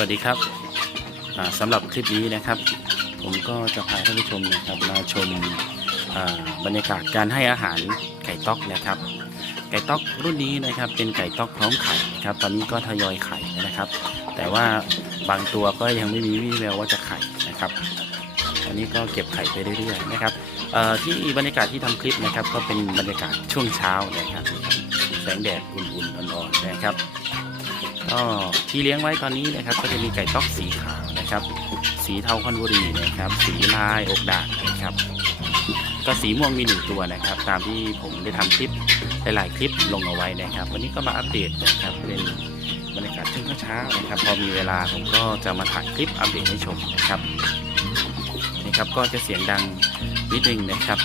วัสดีครับสำหรับคลิปนี้นะครับ ผมก็จะพาท่านผู้ชมนะครับมาชมบรรยากาศการให้อาหารไก่ต๊อกนะครับ ไก่ต๊อกรุ่นนี้นะครับเป็นไก่ต๊อกพร้อมไข่นะครับ ตอนนี้ก็ทยอยไข่นะครับ แต่ว่าบางตัวก็ยังไม่มีวี่แววว่าจะไข่นะครับอันนี้ก็เก็บไข่ไปเรื่อยๆนะครับที่บรรยากาศที่ทำคลิปนะครับ ก็เป็นบรรยากาศช่วงเช้านะครับแสงแดดอุ่นๆอ่อนๆนะครับ ก็ที่เลี้ยงไว้ตอนนี้นะครับ ก็จะมีไก่ต๊อกสีขาวนะครับ สีเทาคอนบุรีนะครับ สีลายอกดางนะครับ ก็สีม่วงมีหนึ่งตัวนะครับ ตามที่ผมได้ทำคลิปหลายๆคลิปลงเอาไว้นะครับ วันนี้ก็มาอัปเดตนะครับเป็นบรรยากาศช่วงเช้าๆนะครับ พอมีเวลาผมก็จะมาถ่ายคลิปอัปเดตให้ชมนะครับนี่ครับก็จะเสียงดังนิดนึงนะครับ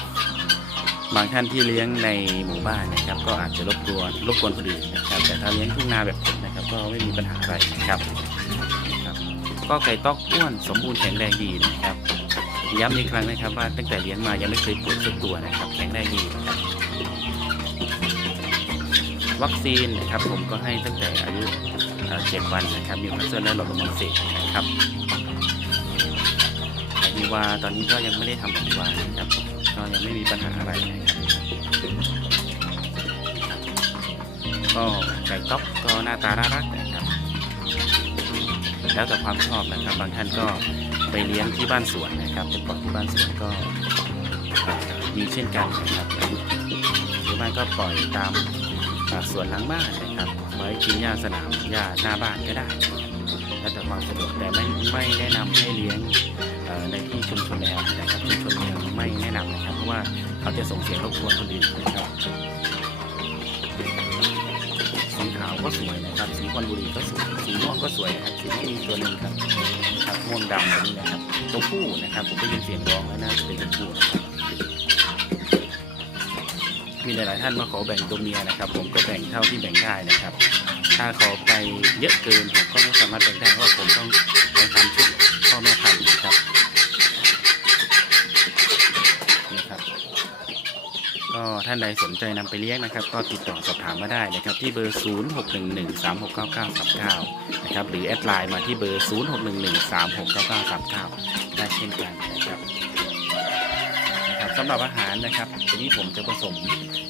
บางท่านที่เลี้ยงในหมู่บ้านนะครับ ก็อาจจะรบกวนรบกวนคนอื่นนะครับ แต่ถ้าเลี้ยงทุ่งนาแบบผมนะครับ ก็ไม่มีปัญหาอะไรนะครับครับก็ไก่ต๊อกอ้วนสมบูรณ์แข็งแรงดีนะครับย้ำอีกครั้งนะครับว่าตั้งแต่เลี้ยงมายังไม่เคยป่วยสักตัวนะครับ แข็งแรงดีนะครับวัคซีนนะครับผมก็ให้ตั้งแต่อายุเจ็ดวันนะครับมีพัสเซอร์และหลอดลมเสกนะครับแต่มีวาตอนนี้ก็ยังไม่ได้ทำปฏิวานะครับก็ยังไม่มีปัญหาอะไรนะครับ ก็ไก่ต๊อกก็หน้าตาน่ารักนะครับ แล้วแต่ความชอบนะครับ บางท่านก็ไปเลี้ยงที่บ้านสวนนะครับไปปล่อยที่บ้านสวนก็มีเช่นกันนะครับหรือไม่ก็ปล่อยตามอ่าสวนหลังบ้านนะครับไว้กินหญ้าสนามหญ้าหน้าบ้านก็ได้แล้วแต่ความสะดวกแต่ไม่ไม่แนะนำให้เลี้ยงในที่ชุมชนแนวนะครับชุมชนแนวไม่แนะนำนะครับเพราะว่าเขาจะส่งเสียงรบกวนคนอื่นนะครับ ก็สวยนะครับ สีควันบุหรีก็สวย สีม่วงก็สวยนะครับสีม่วงมีตัวหนึ่งครับครับม่วงดำแบบนี้นะครับตัวผู้นะครับผมได้ยินเสียงร้องแล้วน่าจะเป็นตัวผู้นะครับมีหลายๆท่านมาขอแบ่งตัวเมียนะครับ ผมก็แบ่งเท่าที่แบ่งได้นะครับ ถ้าขอไปเยอะเกินผมก็ไม่สามารถแบ่งได้เพราะผมต้องไปทำชุดพ่อแม่พันธุ์นะครับนี่ครับ ก็ท่านใดสนใจนำไปเลี้ยงนะครับ ก็ติดต่อสอบถามมาได้นะครับ ที่เบอร์ 0611369939 นะครับ หรือแอดไลน์มาที่เบอร์ 0611369939 ได้เช่นกันนะครับนะครับสำหรับอาหารนะครับทีนี้ผมจะผสม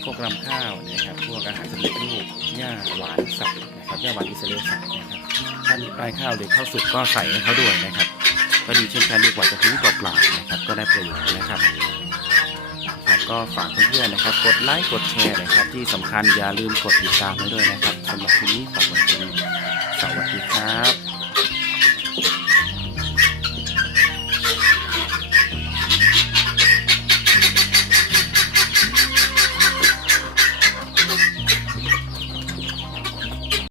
พวกรำข้าวนะครับ พวกอาหารสำเร็จรูปหญ้าหวานสับนะครับหญ้าหวานอิสราเอลสับนะครับถ้ามีปลายข้าวหรือข้าวสุกก็ใส่ให้เขาด้วยนะครับ ก็ดีเช่นกันดีกว่าจะทิ้งเปล่าๆนะครับ ก็ได้ประโยชน์นะครับ ครับ ก็ฝากเพื่อนๆนะครับ กดไลค์กดแชร์นะครับ ที่สำคัญอย่าลืมกดติดตามให้ด้วยนะครับสำหรับคลิปนี้ฝากไว้ที่นี่สวัสดีครับ